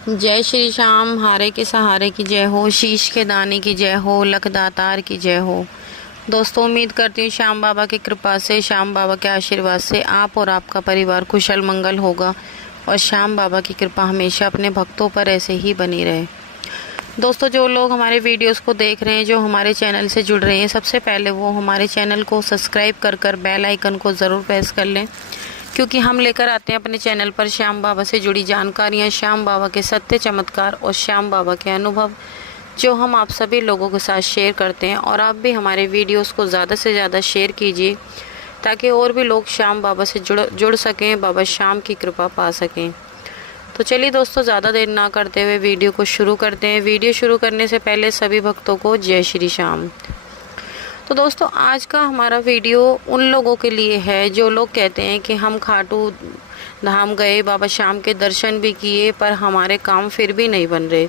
जय श्री श्याम, हारे के सहारे की जय हो, शीश के दाने की जय हो, लख दातार की जय हो। दोस्तों, उम्मीद करती हूँ श्याम बाबा की कृपा से, श्याम बाबा के आशीर्वाद से आप और आपका परिवार कुशल मंगल होगा और श्याम बाबा की कृपा हमेशा अपने भक्तों पर ऐसे ही बनी रहे। दोस्तों, जो लोग हमारे वीडियोस को देख रहे हैं, जो हमारे चैनल से जुड़ रहे हैं, सबसे पहले वो हमारे चैनल को सब्सक्राइब कर बेल आइकन को ज़रूर प्रेस कर लें, क्योंकि हम लेकर आते हैं अपने चैनल पर श्याम बाबा से जुड़ी जानकारियाँ, श्याम बाबा के सत्य चमत्कार और श्याम बाबा के अनुभव, जो हम आप सभी लोगों के साथ शेयर करते हैं। और आप भी हमारे वीडियोस को ज़्यादा से ज़्यादा शेयर कीजिए, ताकि और भी लोग श्याम बाबा से जुड़ सकें, बाबा श्याम की कृपा पा सकें। तो चलिए दोस्तों, ज़्यादा देर ना करते हुए वीडियो को शुरू करते हैं। वीडियो शुरू करने से पहले सभी भक्तों को जय श्री श्याम। तो दोस्तों, आज का हमारा वीडियो उन लोगों के लिए है जो लोग कहते हैं कि हम खाटू धाम गए, बाबा श्याम के दर्शन भी किए, पर हमारे काम फिर भी नहीं बन रहे।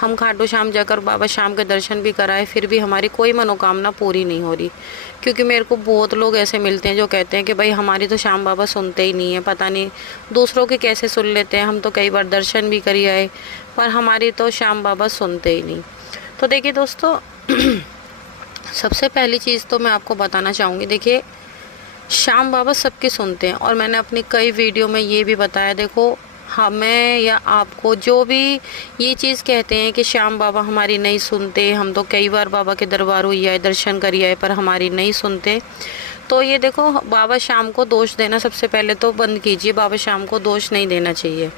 हम खाटू श्याम जाकर बाबा श्याम के दर्शन भी कराए, फिर भी हमारी कोई मनोकामना पूरी नहीं हो रही। क्योंकि मेरे को बहुत लोग ऐसे मिलते हैं जो कहते हैं कि भाई हमारी तो श्याम बाबा सुनते ही नहीं है, पता नहीं दूसरों के कैसे सुन लेते हैं। हम तो कई बार दर्शन भी करी आए, पर हमारी तो श्याम बाबा सुनते ही नहीं। तो देखिए दोस्तों, सबसे पहली चीज़ तो मैं आपको बताना चाहूँगी, देखिए श्याम बाबा सबकी सुनते हैं। और मैंने अपनी कई वीडियो में ये भी बताया, देखो हमें या आपको जो भी ये चीज़ कहते हैं कि श्याम बाबा हमारी नहीं सुनते, हम तो कई बार बाबा के दरबार हुई आए, दर्शन करी आए, पर हमारी नहीं सुनते, तो ये देखो बाबा श्याम को दोष देना सबसे पहले तो बंद कीजिए। बाबा श्याम को दोष नहीं देना चाहिए,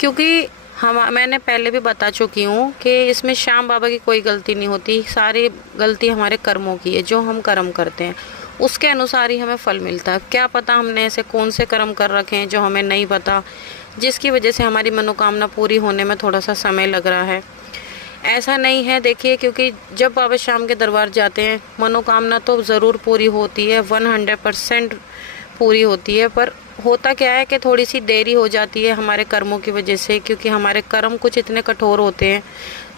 क्योंकि मैंने पहले भी बता चुकी हूँ कि इसमें श्याम बाबा की कोई गलती नहीं होती। सारी गलती हमारे कर्मों की है, जो हम कर्म करते हैं उसके अनुसार ही हमें फल मिलता है। क्या पता हमने ऐसे कौन से कर्म कर रखे हैं जो हमें नहीं पता, जिसकी वजह से हमारी मनोकामना पूरी होने में थोड़ा सा समय लग रहा है। ऐसा नहीं है, देखिए, क्योंकि जब बाबा श्याम के दरबार जाते हैं मनोकामना तो ज़रूर पूरी होती है, 100% पूरी होती है। पर होता क्या है कि थोड़ी सी देरी हो जाती है हमारे कर्मों की वजह से, क्योंकि हमारे कर्म कुछ इतने कठोर होते हैं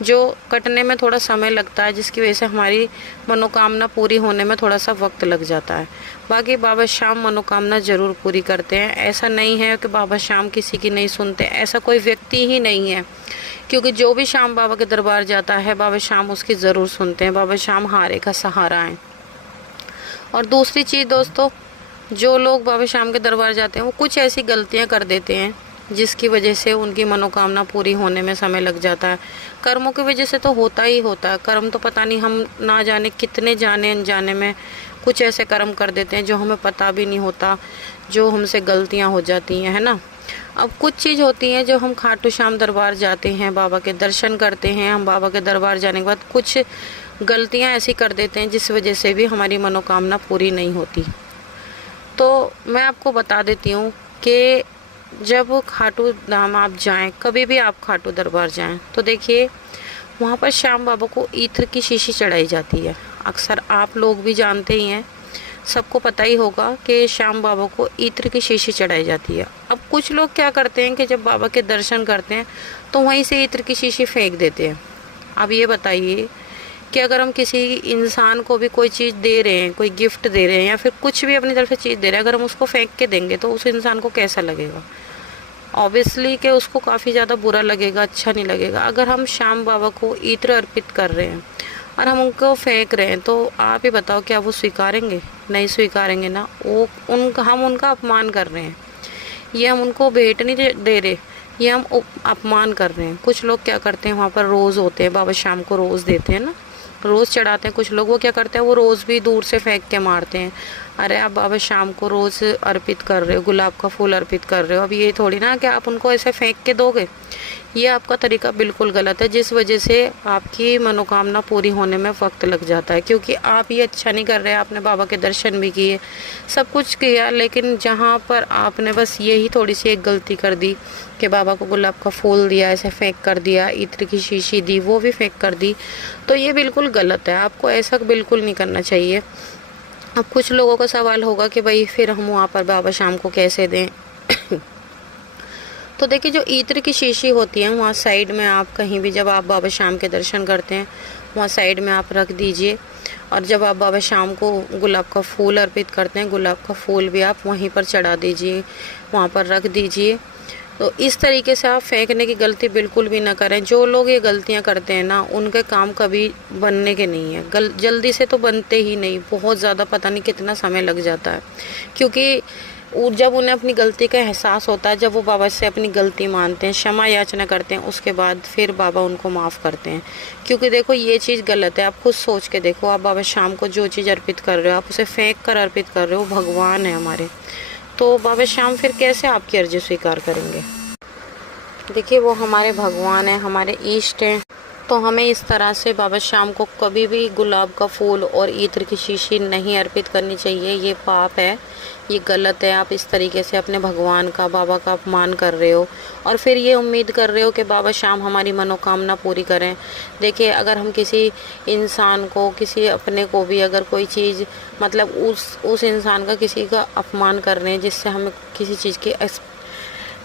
जो कटने में थोड़ा समय लगता है, जिसकी वजह से हमारी मनोकामना पूरी होने में थोड़ा सा वक्त लग जाता है। बाकी बाबा श्याम मनोकामना ज़रूर पूरी करते हैं। ऐसा नहीं है कि बाबा श्याम किसी की नहीं सुनते, ऐसा कोई व्यक्ति ही नहीं है, क्योंकि जो भी श्याम बाबा के दरबार जाता है बाबा श्याम उसकी ज़रूर सुनते हैं। बाबा श्याम हारे का सहारा है। और दूसरी चीज़ दोस्तों, जो लोग बाबा श्याम के दरबार जाते हैं वो कुछ ऐसी गलतियां कर देते हैं जिसकी वजह से उनकी मनोकामना पूरी होने में समय लग जाता है। कर्मों की वजह से तो होता ही होता है। कर्म तो पता नहीं हम ना जाने कितने जाने अनजाने में कुछ ऐसे कर्म कर देते हैं जो हमें पता भी नहीं होता, जो हमसे गलतियां हो जाती हैं, है ना। अब कुछ चीज़ होती हैं जो हम खाटू श्याम दरबार जाते हैं, बाबा के दर्शन करते हैं, हम बाबा के दरबार जाने के बाद कुछ गलतियाँ ऐसी कर देते हैं जिस वजह से भी हमारी मनोकामना पूरी नहीं होती। तो मैं आपको बता देती हूँ कि जब खाटू धाम आप जाएं, कभी भी आप खाटू दरबार जाएं, तो देखिए वहाँ पर श्याम बाबा को ईत्र की शीशी चढ़ाई जाती है। अक्सर आप लोग भी जानते ही हैं, सबको पता ही होगा कि श्याम बाबा को ईत्र की शीशी चढ़ाई जाती है। अब कुछ लोग क्या करते हैं कि जब बाबा के दर्शन करते हैं तो वहीं से ईत्र की शीशी फेंक देते हैं। अब ये बताइए कि अगर हम किसी इंसान को भी कोई चीज़ दे रहे हैं, कोई गिफ्ट दे रहे हैं या फिर कुछ भी अपनी तरफ से चीज़ दे रहे हैं, अगर हम उसको फेंक के देंगे तो उस इंसान को कैसा लगेगा? ऑब्वियसली कि उसको काफ़ी ज़्यादा बुरा लगेगा, अच्छा नहीं लगेगा। अगर हम श्याम बाबा को इत्र अर्पित कर रहे हैं और हम उनको फेंक रहे हैं, तो आप ही बताओ क्या वो स्वीकारेंगे? नहीं स्वीकारेंगे ना। हम उनका अपमान कर रहे हैं। ये हम उनको भेंट नहीं दे रहे, ये हम अपमान कर रहे हैं। कुछ लोग क्या करते हैं, वहाँ पर रोज़ होते हैं, बाबा श्याम को रोज़ देते हैं ना, रोज़ चढ़ाते हैं। कुछ लोग वो क्या करते हैं, वो रोज़ भी दूर से फेंक के मारते हैं। अरे आप बाबा श्याम को रोज़ अर्पित कर रहे हो, गुलाब का फूल अर्पित कर रहे हो, अब ये थोड़ी ना कि आप उनको ऐसे फेंक के दोगे। ये आपका तरीका बिल्कुल गलत है, जिस वजह से आपकी मनोकामना पूरी होने में वक्त लग जाता है। क्योंकि आप ये अच्छा नहीं कर रहे, आपने बाबा के दर्शन भी किए, सब कुछ किया, लेकिन जहाँ पर आपने बस यही थोड़ी सी एक गलती कर दी कि बाबा को गुलाब का फूल दिया, ऐसे फेंक कर दिया, इत्र की शीशी दी, वो भी फेंक कर दी, तो ये बिल्कुल गलत है। आपको ऐसा बिल्कुल नहीं करना चाहिए। अब कुछ लोगों का सवाल होगा कि भाई फिर हम वहाँ पर बाबा श्याम को कैसे दें? तो देखिए, जो इत्र की शीशी होती है वहाँ साइड में आप कहीं भी, जब आप बाबा श्याम के दर्शन करते हैं वहाँ साइड में आप रख दीजिए। और जब आप बाबा श्याम को गुलाब का फूल अर्पित करते हैं, गुलाब का फूल भी आप वहीं पर चढ़ा दीजिए, वहाँ पर रख दीजिए। तो इस तरीके से आप फेंकने की गलती बिल्कुल भी ना करें। जो लोग ये गलतियाँ करते हैं ना, उनके काम कभी बनने के नहीं है। जल्दी से तो बनते ही नहीं, बहुत ज़्यादा पता नहीं कितना समय लग जाता है। क्योंकि जब उन्हें अपनी गलती का एहसास होता है, जब वो बाबा से अपनी गलती मानते हैं, क्षमा याचना करते हैं, उसके बाद फिर बाबा उनको माफ़ करते हैं। क्योंकि देखो ये चीज़ गलत है। आप खुद सोच के देखो, आप बाबा शाम को जो चीज़ अर्पित कर रहे हो, आप उसे फेंक कर अर्पित कर रहे हो। भगवान है हमारे, तो बाबा शाम फिर कैसे आपकी अर्जी स्वीकार करेंगे? देखिए वो हमारे भगवान हैं, हमारे इष्ट हैं। तो हमें इस तरह से बाबा शाम को कभी भी गुलाब का फूल और इत्र की शीशी नहीं अर्पित करनी चाहिए। ये पाप है, ये गलत है। आप इस तरीके से अपने भगवान का, बाबा का अपमान कर रहे हो और फिर ये उम्मीद कर रहे हो कि बाबा शाम हमारी मनोकामना पूरी करें। देखिए अगर हम किसी इंसान को, किसी अपने को भी अगर कोई चीज़ मतलब उस इंसान का किसी का अपमान कर रहे हैं, जिससे हमें किसी चीज़ की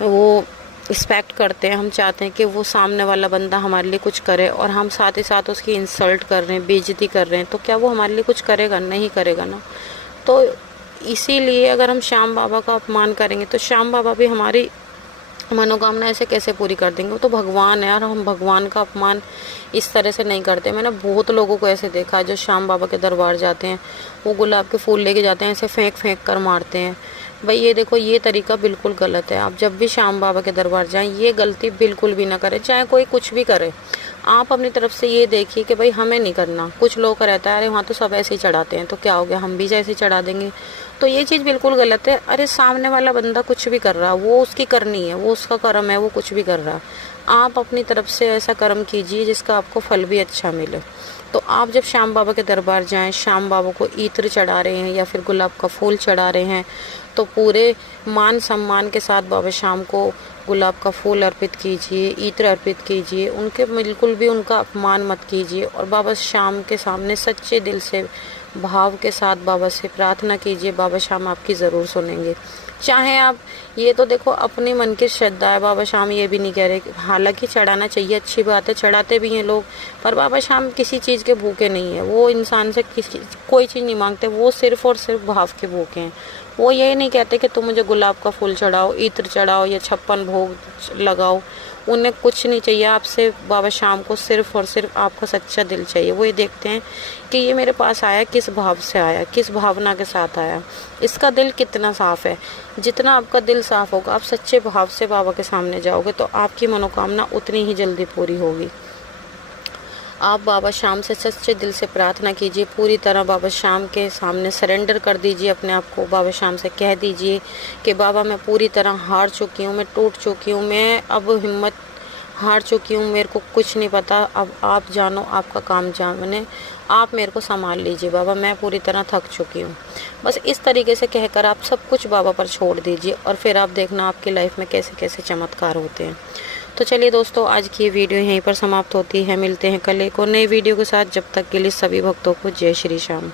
वो एक्सपेक्ट करते हैं, हम चाहते हैं कि वो सामने वाला बंदा हमारे लिए कुछ करे और हम साथ ही साथ उसकी इंसल्ट कर रहे हैं, बेइज्जती कर रहे हैं, तो क्या वो हमारे लिए कुछ करेगा? नहीं करेगा ना। तो इसीलिए अगर हम श्याम बाबा का अपमान करेंगे तो श्याम बाबा भी हमारी मनोकामना ऐसे कैसे पूरी कर देंगे? वो तो भगवान है और हम भगवान का अपमान इस तरह से नहीं करते। मैंने बहुत लोगों को ऐसे देखा जो श्याम बाबा के दरबार जाते हैं, वो गुलाब के फूल लेके जाते हैं, ऐसे फेंक फेंक कर मारते हैं। भाई ये देखो, ये तरीका बिल्कुल गलत है। आप जब भी श्याम बाबा के दरबार जाएं, ये गलती बिल्कुल भी ना करें, चाहे कोई कुछ भी करे। आप अपनी तरफ से ये देखिए कि भाई हमें नहीं करना। कुछ लोग का रहता है, अरे वहाँ तो सब ऐसे ही चढ़ाते हैं, तो क्या हो गया, हम भी जैसे चढ़ा देंगे। तो ये चीज़ बिल्कुल गलत है। अरे सामने वाला बंदा कुछ भी कर रहा, वो उसकी करनी है, वो उसका कर्म है, वो कुछ भी कर रहा। आप अपनी तरफ से ऐसा कर्म कीजिए जिसका आपको फल भी अच्छा मिले। तो आप जब श्याम बाबा के दरबार जाएं, श्याम बाबा को इत्र चढ़ा रहे हैं या फिर गुलाब का फूल चढ़ा रहे हैं, तो पूरे मान सम्मान के साथ बाबा शाम को गुलाब का फूल अर्पित कीजिए, इत्र अर्पित कीजिए। उनके बिल्कुल भी उनका अपमान मत कीजिए और बाबा शाम के सामने सच्चे दिल से, भाव के साथ बाबा से प्रार्थना कीजिए। बाबा शाम आपकी ज़रूर सुनेंगे। चाहे आप, ये तो देखो अपने मन की श्रद्धा है, बाबा शाम ये भी नहीं कह रहे, हालांकि चढ़ाना चाहिए, अच्छी बात है, चढ़ाते भी हैं लोग, पर बाबा शाम किसी चीज़ के भूखे नहीं है। वो इंसान से कोई चीज़ नहीं मांगते, वो सिर्फ़ और सिर्फ भाव के भूखे हैं। वो ये नहीं कहते कि तुम मुझे गुलाब का फूल चढ़ाओ, इत्र चढ़ाओ या 56 भोग लगाओ। उन्हें कुछ नहीं चाहिए आपसे। बाबा शाम को सिर्फ़ और सिर्फ आपका सच्चा दिल चाहिए। वो ये देखते हैं कि ये मेरे पास आया किस भाव से आया, किस भावना के साथ आया, इसका दिल कितना साफ़ है। जितना आपका दिल साफ़ होगा, आप सच्चे भाव से बाबा के सामने जाओगे, तो आपकी मनोकामना उतनी ही जल्दी पूरी होगी। आप बाबा शाम से सच्चे दिल से प्रार्थना कीजिए, पूरी तरह बाबा शाम के सामने सरेंडर कर दीजिए अपने आप को। बाबा शाम से कह दीजिए कि बाबा मैं पूरी तरह हार चुकी हूँ, मैं टूट चुकी हूँ, मैं अब हिम्मत हार चुकी हूँ, मेरे को कुछ नहीं पता, अब आप जानो, आपका काम जाने, आप मेरे को संभाल लीजिए बाबा, मैं पूरी तरह थक चुकी हूँ। बस इस तरीके से कहकर आप सब कुछ बाबा पर छोड़ दीजिए और फिर आप देखना आपकी लाइफ में कैसे कैसे चमत्कार होते हैं। तो चलिए दोस्तों, आज की वीडियो यहीं पर समाप्त होती है। मिलते हैं कल एक और नई वीडियो के साथ। जब तक के लिए सभी भक्तों को जय श्री श्याम।